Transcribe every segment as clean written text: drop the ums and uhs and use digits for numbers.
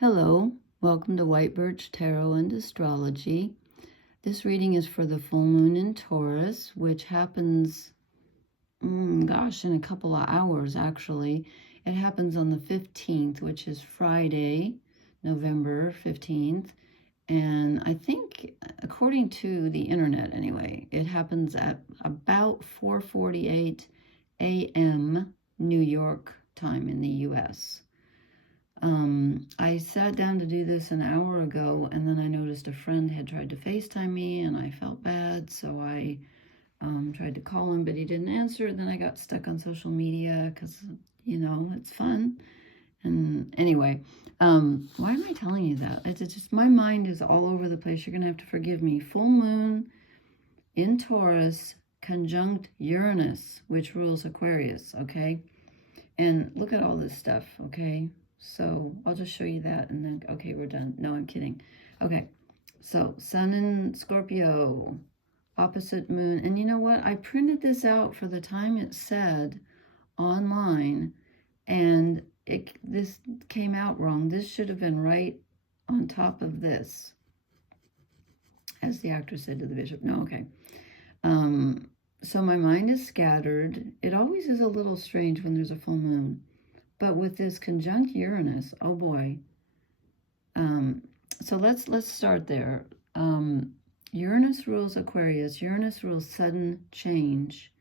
Hello, welcome to White Birch Tarot and Astrology. This reading is for the full moon in Taurus, which happens, in a couple of hours actually. It happens on the 15th, which is Friday, November 15th. And I think, according to the internet anyway, it happens at about 4:48 a.m. New York time in the U.S. I sat down to do this an hour ago, and then I noticed a friend had tried to FaceTime me, and I felt bad, so I tried to call him, but he didn't answer. Then I got stuck on social media because, it's fun. And anyway, why am I telling you that? It's just, my mind is all over the place. You're going to have to forgive me. Full moon in Taurus, conjunct Uranus, which rules Aquarius, okay? And look at all this stuff, okay? So I'll just show you that and then, okay, we're done. No, I'm kidding. Okay, so Sun in Scorpio, opposite moon. And you know what? I printed this out for the time it said online, and this came out wrong. This should have been right on top of this, as the actor said to the bishop. No, okay. So my mind is scattered. It always is a little strange when there's a full moon. But with this conjunct Uranus, oh boy. So let's start there. Uranus rules Aquarius. Uranus rules sudden change.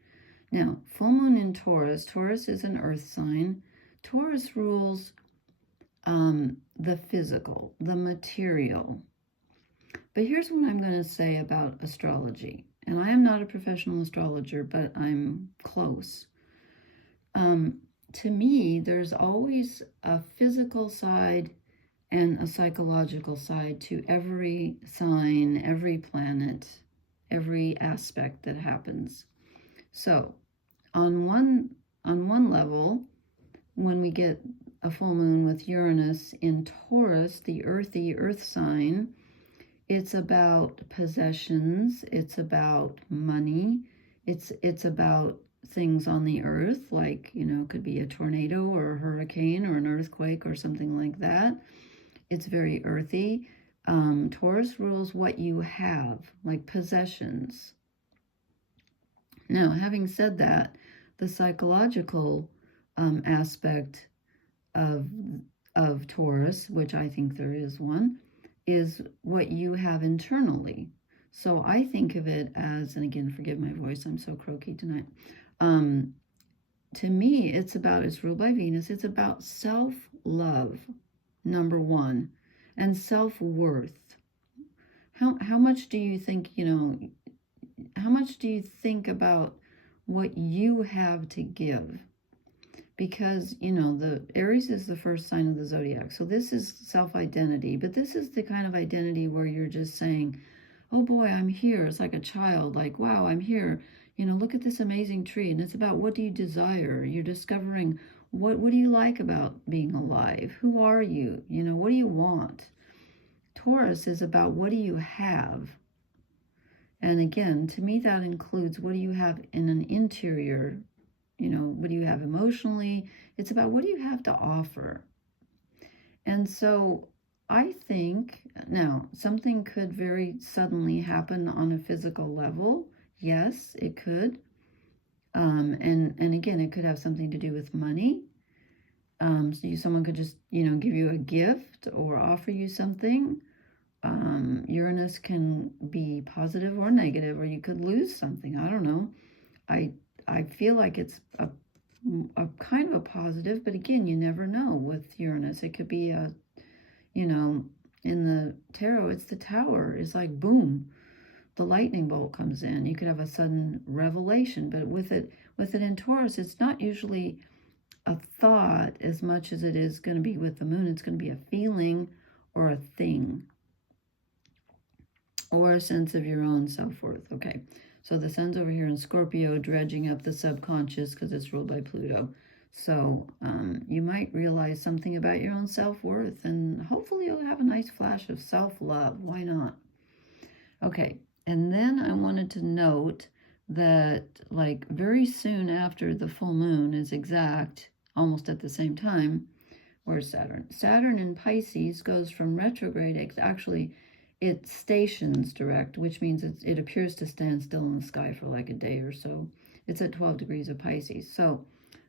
Now, full moon in Taurus. Taurus is an earth sign. Taurus rules the physical, the material. But here's what I'm going to say about astrology. And I am not a professional astrologer, but I'm close. To me, there's always a physical side and a psychological side to every sign, every planet, every aspect that happens. So, on one level, when we get a full moon with Uranus in Taurus, the earthy earth sign, it's about possessions, it's about money, it's about things on the earth, like, could be a tornado or a hurricane or an earthquake or something like that. It's very earthy. Taurus rules what you have, like possessions. Now, having said that, the psychological aspect of Taurus, which I think there is one, is what you have internally. So I think of it as, and again, forgive my voice, I'm so croaky tonight. To me, it's ruled by Venus. It's about self-love, number one, and self-worth. How much do you think, how much do you think about what you have to give? Because, the Aries is the first sign of the zodiac. So this is self-identity, but this is the kind of identity where you're just saying, oh boy, I'm here. It's like a child, like, wow, I'm here. Look at this amazing tree. And it's about, what do you desire? You're discovering what do you like about being alive? Who are you? What do you want? Taurus is about, what do you have? And again, to me, that includes, what do you have in an interior? What do you have emotionally? It's about, what do you have to offer? And so I think, now, something could very suddenly happen on a physical level. Yes, it could. And again, it could have something to do with money. So someone could just, give you a gift or offer you something. Uranus can be positive or negative, or you could lose something. I don't know. I feel like it's a kind of a positive, but again, you never know with Uranus. It could be in the tarot, it's the Tower. It's like, boom, the lightning bolt comes in. You could have a sudden revelation, but with it in Taurus, it's not usually a thought as much as it is going to be with the moon. It's going to be a feeling or a thing or a sense of your own self-worth. Okay, so the sun's over here in Scorpio, dredging up the subconscious because it's ruled by Pluto. So you might realize something about your own self-worth, and hopefully you'll have a nice flash of self-love. Why not? Okay, and then I wanted to note that, like, very soon after the full moon is exact, almost at the same time, Where's Saturn? Saturn in Pisces goes from retrograde, actually it stations direct, which means it appears to stand still in the sky for like a day or so. It's at 12 degrees of Pisces. So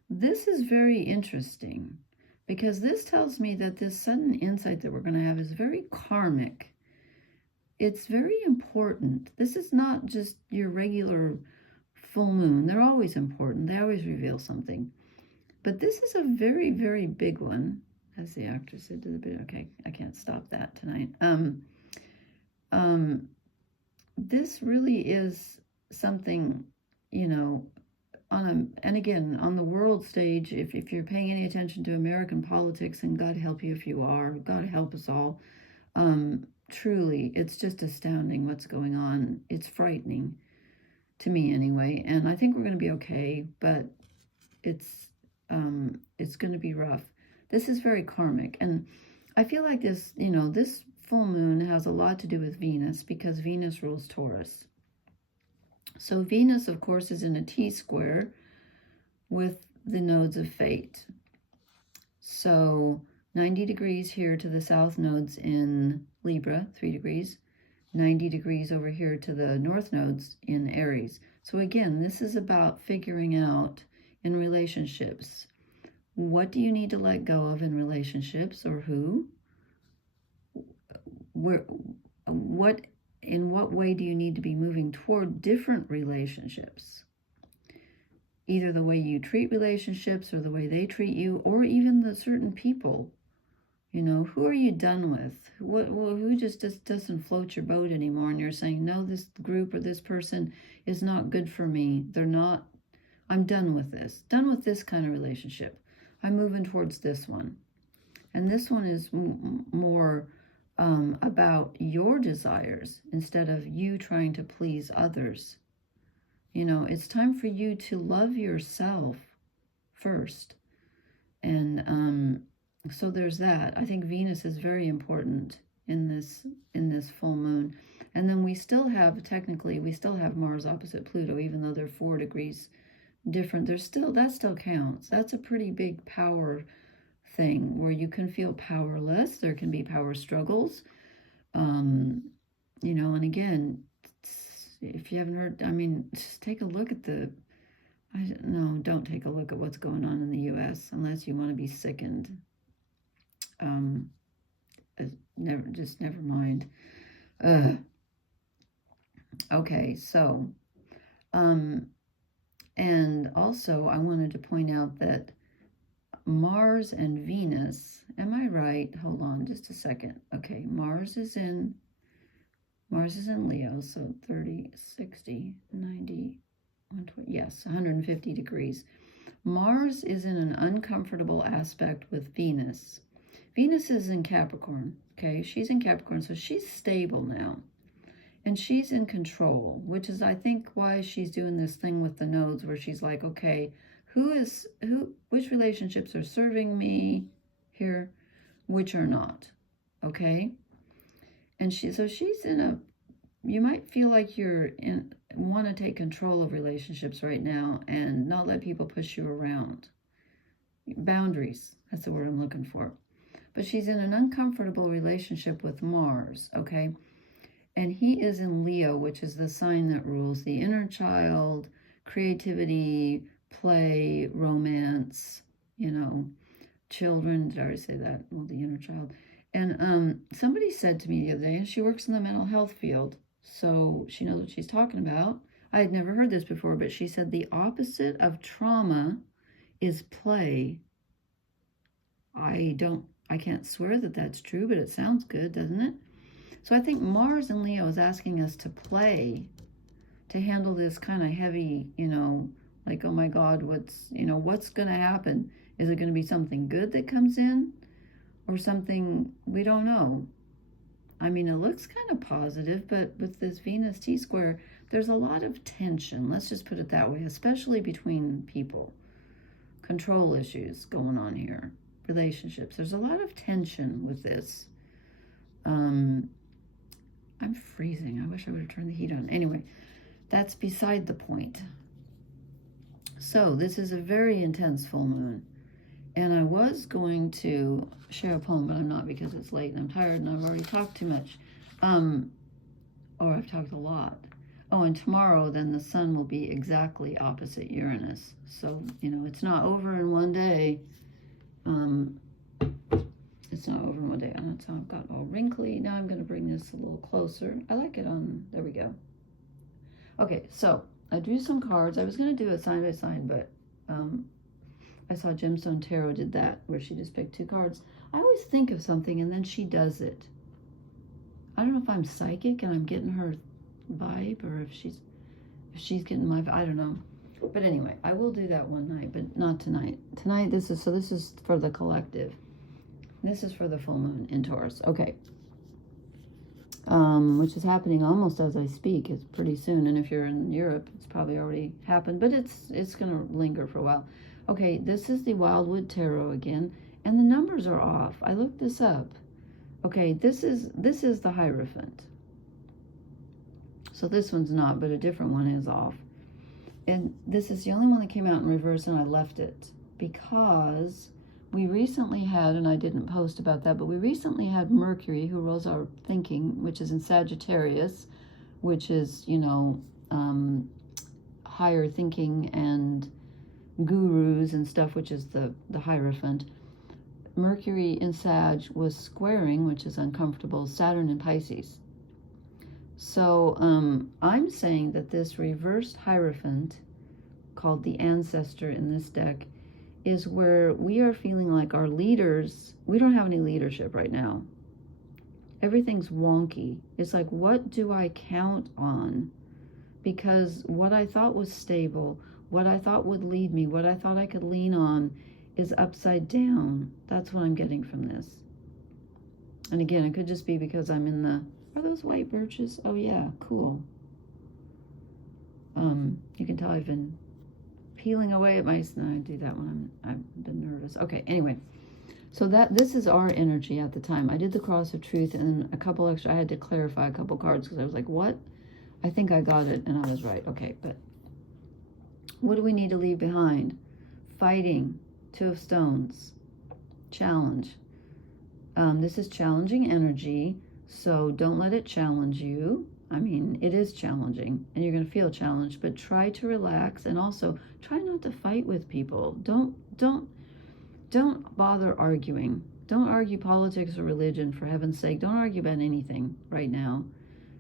this is very interesting because this tells me that this sudden insight that we're going to have is very karmic. It's very important. This is not just your regular full moon. They're always important. They always reveal something. But this is a very, very big one. As the actress said to the bit, okay, I can't stop that tonight. This really is something, you know, and again, on the world stage, if you're paying any attention to American politics, and God help you if you are, God help us all, truly, it's just astounding what's going on. It's frightening to me anyway, and I think we're going to be okay, but it's going to be rough. This is very karmic, and I feel like this, you know, this full moon has a lot to do with Venus because Venus rules Taurus. So Venus, of course, is in a T-square with the nodes of fate. So 90 degrees here to the south nodes in Libra, 3 degrees, 90 degrees over here to the north nodes in Aries. So again, this is about figuring out in relationships, what do you need to let go of in relationships, or who? In what way do you need to be moving toward different relationships? Either the way you treat relationships or the way they treat you, or even the certain people. You know, who are you done with? Who just doesn't float your boat anymore, and you're saying, no, this group or this person is not good for me. They're not, I'm done with this. Done with this kind of relationship. I'm moving towards this one. And this one is more about your desires instead of you trying to please others. You know, it's time for you to love yourself first. And so there's that. I think Venus is very important in this full moon. And then we still have, technically, we still have Mars opposite Pluto, even though they're 4 degrees different. That still counts. That's a pretty big power thing where you can feel powerless. There can be power struggles. You know, and again, if you haven't heard, I mean, just take a look at don't take a look at what's going on in the U.S. unless you want to be sickened. Never mind. Okay, so, and also I wanted to point out that Mars and Venus, am I right? Hold on just a second. Okay, Mars is in Leo, so 30, 60, 90, 120, yes, 150 degrees. Mars is in an uncomfortable aspect with Venus. Venus is in Capricorn, okay? She's in Capricorn, so she's stable now. And she's in control, which is, I think, why she's doing this thing with the nodes where she's like, okay, which relationships are serving me here, which are not, okay? And she's in you might feel like want to take control of relationships right now and not let people push you around. Boundaries, that's the word I'm looking for. But she's in an uncomfortable relationship with Mars, okay? And he is in Leo, which is the sign that rules the inner child, creativity, play, romance, you know, children. Did I already say that? Well, the inner child. And somebody said to me the other day, and she works in the mental health field, so she knows what she's talking about. I had never heard this before, but she said the opposite of trauma is play. I can't swear that that's true, but it sounds good, doesn't it? So I think Mars and Leo is asking us to play, to handle this kind of heavy, you know, like, oh my God, what's going to happen? Is it going to be something good that comes in or something we don't know? I mean, it looks kind of positive, but with this Venus T-square, there's a lot of tension. Let's just put it that way, especially between people. Control issues going on here. Relationships. There's a lot of tension with this. I'm freezing. I wish I would have turned the heat on. Anyway, that's beside the point. So this is a very intense full moon. And I was going to share a poem, but I'm not because it's late and I'm tired and I've already talked too much. Or I've talked a lot. Oh, and tomorrow then the sun will be exactly opposite Uranus. So, it's not over in one day. It's not over in one day. And that's how I've got all wrinkly. Now I'm going to bring this a little closer. I like it on, there we go. Okay, so I drew some cards. I was going to do it sign by sign, but I saw Gemstone Tarot did that, where she just picked 2 cards. I always think of something and then she does it. I don't know if I'm psychic and I'm getting her vibe, or if she's getting my, I don't know. But anyway, I will do that one night, but not tonight. Tonight, this is for the collective. This is for the full moon in Taurus. Okay. Which is happening almost as I speak. It's pretty soon. And if you're in Europe, it's probably already happened, but it's going to linger for a while. Okay, this is the Wildwood Tarot again, and the numbers are off. I looked this up. Okay, this is the Hierophant. So this one's not, but a different one is off. And this is the only one that came out in reverse, and I left it because we recently had, and I didn't post about that, but we recently had Mercury, who rules our thinking, which is in Sagittarius, which is, higher thinking and gurus and stuff, which is the Hierophant. Mercury in Sag was squaring, which is uncomfortable, Saturn in Pisces. So I'm saying that this reversed Hierophant, called the Ancestor in this deck, is where we are feeling like our leaders, we don't have any leadership right now. Everything's wonky. It's like, what do I count on? Because what I thought was stable, what I thought would lead me, what I thought I could lean on is upside down. That's what I'm getting from this. And again, it could just be because I'm in the, are those white birches? Oh yeah, cool. You can tell I've been peeling away at my, no, I do that when I've been nervous. Okay, anyway. So this is our energy at the time. I did the Cross of Truth and a couple extra, I had to clarify a couple cards because I was like, what? I think I got it and I was right. Okay, but what do we need to leave behind? Fighting. 2 of Stones. Challenge. This is challenging energy, so don't let it challenge you. I mean, it is challenging, and you're going to feel challenged, but try to relax, and also try not to fight with people. Don't bother arguing. Don't argue politics or religion, for heaven's sake. Don't argue about anything right now,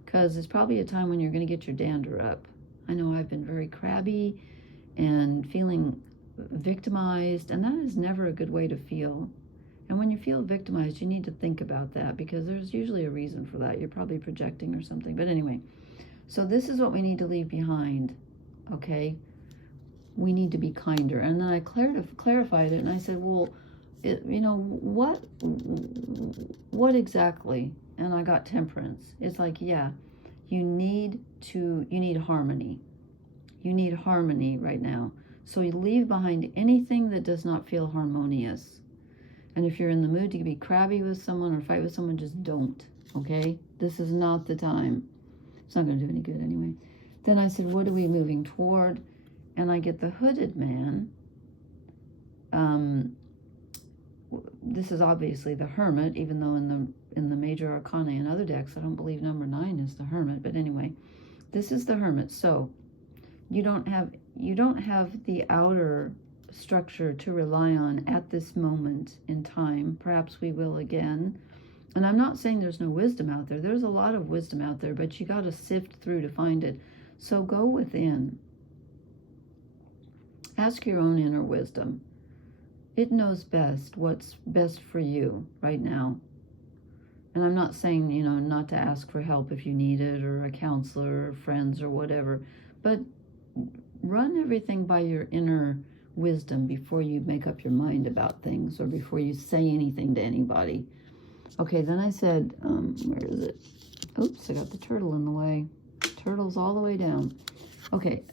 because it's probably a time when you're going to get your dander up. I know I've been very crabby and feeling victimized, and that is never a good way to feel. And when you feel victimized, you need to think about that, because there's usually a reason for that. You're probably projecting or something. But anyway, so this is what we need to leave behind, okay? We need to be kinder. And then I clarified it, and I said, well, what exactly? And I got Temperance. It's like, yeah, you need harmony. You need harmony right now. So you leave behind anything that does not feel harmonious. And if you're in the mood to be crabby with someone or fight with someone, just don't, okay? This is not the time. It's not going to do any good anyway. Then I said, what are we moving toward? And I get the Hooded Man. This is obviously the Hermit, even though in the Major Arcana and other decks, I don't believe number 9 is the Hermit. But anyway, this is the Hermit. So you don't have the outer structure to rely on at this moment in time. Perhaps we will again. And I'm not saying there's no wisdom out there. There's a lot of wisdom out there, but you got to sift through to find it. So go within. Ask your own inner wisdom. It knows best what's best for you right now. And I'm not saying, not to ask for help if you need it, or a counselor or friends or whatever, but run everything by your inner wisdom before you make up your mind about things, or before you say anything to anybody. Okay, then I said, where is it? Oops, I got the turtle in the way. Turtle's all the way down. Okay,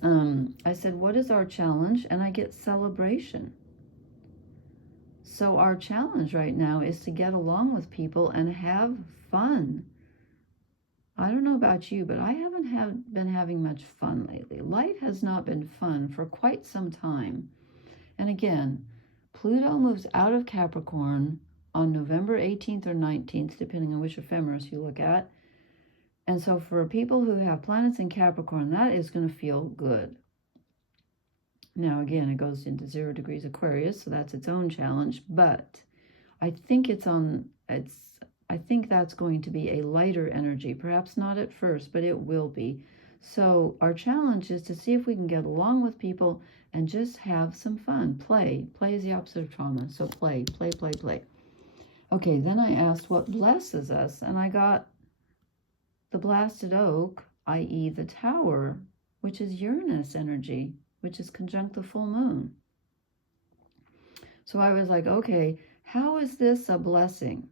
I said, what is our challenge? And I get celebration. So our challenge right now is to get along with people and have fun. I don't know about you, but I haven't been having much fun lately. Life has not been fun for quite some time. And again, Pluto moves out of Capricorn on November 18th or 19th, depending on which ephemeris you look at. And so for people who have planets in Capricorn, that is going to feel good. Now, again, it goes into 0 degrees Aquarius, so that's its own challenge. But I think I think that's going to be a lighter energy. Perhaps not at first, but it will be. So our challenge is to see if we can get along with people and just have some fun. Play. Play is the opposite of trauma. So play, play, play, play. Okay, then I asked what blesses us, and I got the blasted oak, i.e. the tower, which is Uranus energy, which is conjunct the full moon. So I was like, okay, how is this a blessing?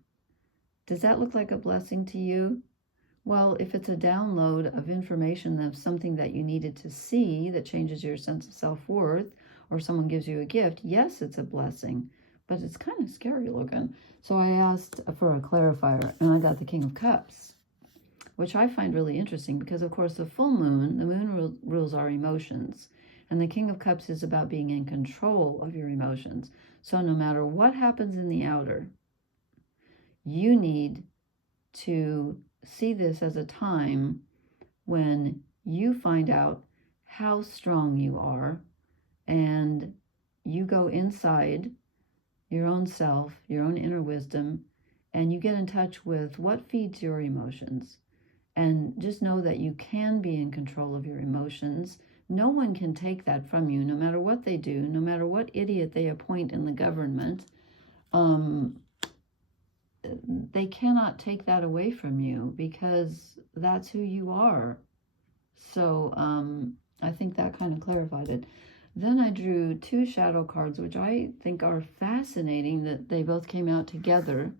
Does that look like a blessing to you? Well, if it's a download of information of something that you needed to see that changes your sense of self-worth, or someone gives you a gift, yes, it's a blessing, but it's kind of scary looking. So I asked for a clarifier, and I got the King of Cups, which I find really interesting because, of course, the full moon, the moon rules our emotions, and the King of Cups is about being in control of your emotions. So no matter what happens in the outer, you need to see this as a time when you find out how strong you are, and you go inside your own self, your own inner wisdom, and you get in touch with what feeds your emotions. And just know that you can be in control of your emotions. No one can take that from you, no matter what they do, no matter what idiot they appoint in the government. They cannot take that away from you because that's who you are. So I think that kind of clarified it. Then I drew 2 shadow cards, which I think are fascinating that they both came out together.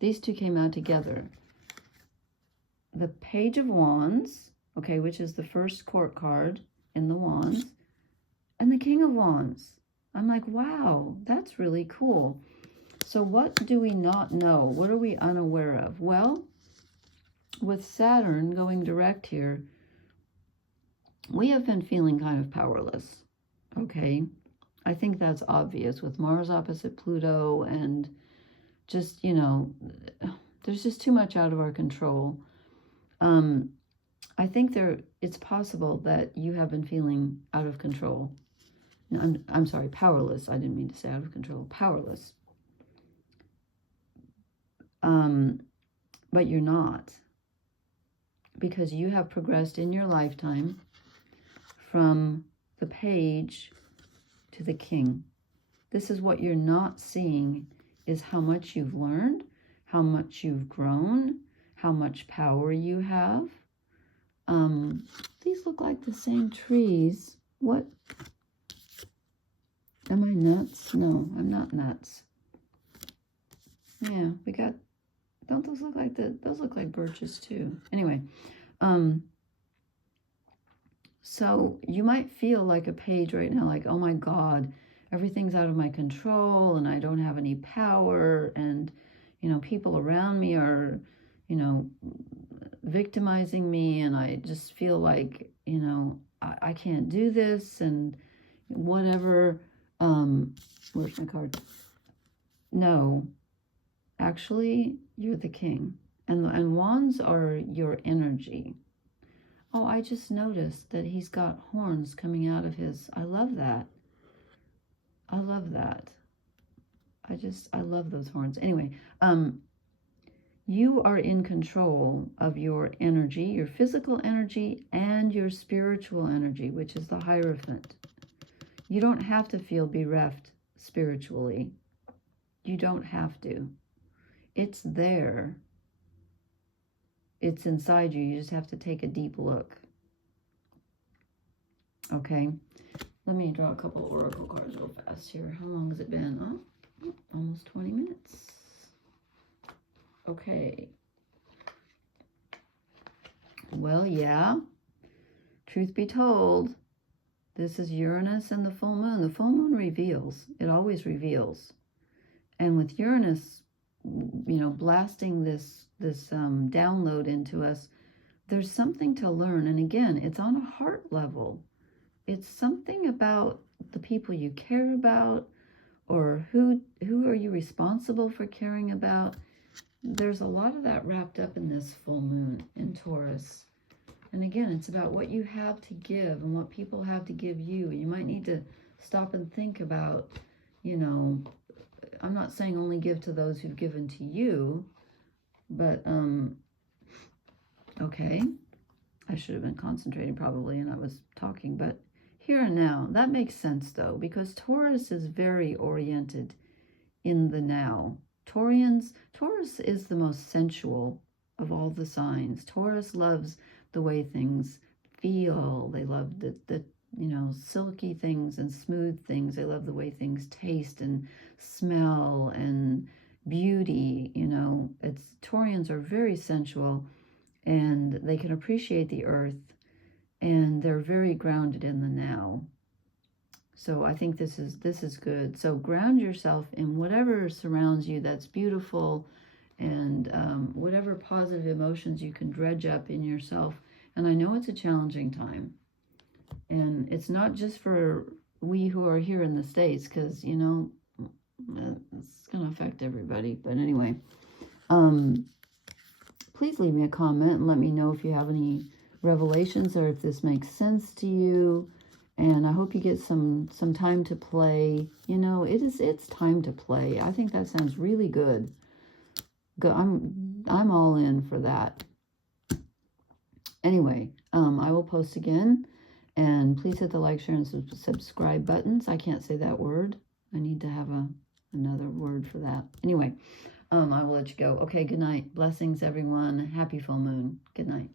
These 2 came out together. The Page of Wands, okay, which is the first court card in the Wands, and the King of Wands. I'm like, wow, that's really cool. So what do we not know? What are we unaware of? Well, with Saturn going direct here, we have been feeling kind of powerless, okay? I think that's obvious with Mars opposite Pluto, and just, you know, there's just too much out of our control. I think it's possible that you have been feeling out of control. No, I'm sorry, powerless. I didn't mean to say out of control. Powerless. But you're not, because you have progressed in your lifetime from the Page to the King. This is what you're not seeing, is how much you've learned, how much you've grown, how much power you have. These look like the same trees. What? Am I nuts? No, I'm not nuts. Yeah, we got, don't those look like those look like birches too. Anyway, so you might feel like a page right now, like, oh my God, everything's out of my control and I don't have any power, and, you know, people around me are, you know, victimizing me, and I just feel like, you know, I can't do this and whatever. Where's my card? No, actually, you're the King, and wands are your energy. Oh, I just noticed that he's got horns coming out of his. I love that. I love that. I love those horns. Anyway, you are in control of your energy, your physical energy, and your spiritual energy, which is the Hierophant. You don't have to feel bereft spiritually. You don't have to. It's there. It's inside you. You just have to take a deep look. Okay. Let me draw a couple of oracle cards real fast here. How long has it been? Oh, almost 20 minutes. Okay. Well, yeah. Truth be told, this is Uranus and the full moon. The full moon reveals. It always reveals. And with Uranus, you know, blasting this download into us, there's something to learn. And again, it's on a heart level. It's something about the people you care about, or who are you responsible for caring about? There's a lot of that wrapped up in this full moon in Taurus. And again, it's about what you have to give and what people have to give you. You might need to stop and think about, you know, I'm not saying only give to those who've given to you, but, okay. I should have been concentrating probably, and I was talking, but here and now, that makes sense though, because Taurus is very oriented in the now. Taurus is the most sensual of all the signs. Taurus loves the way things feel. They love the you know, silky things and smooth things. They love the way things taste and smell and beauty. You know, Taurians are very sensual, and they can appreciate the earth, and they're very grounded in the now. So I think this is good. So ground yourself in whatever surrounds you that's beautiful, and whatever positive emotions you can dredge up in yourself. And I know it's a challenging time. And it's not just for we who are here in the States, because, you know, it's going to affect everybody. But anyway, please leave me a comment and let me know if you have any revelations or if this makes sense to you. And I hope you get some time to play. You know, it's time to play. I think that sounds really good. I'm all in for that. Anyway, I will post again. And please hit the like, share, and subscribe buttons. I can't say that word. I need to have another word for that. Anyway, I will let you go. Okay, good night. Blessings, everyone. Happy full moon. Good night.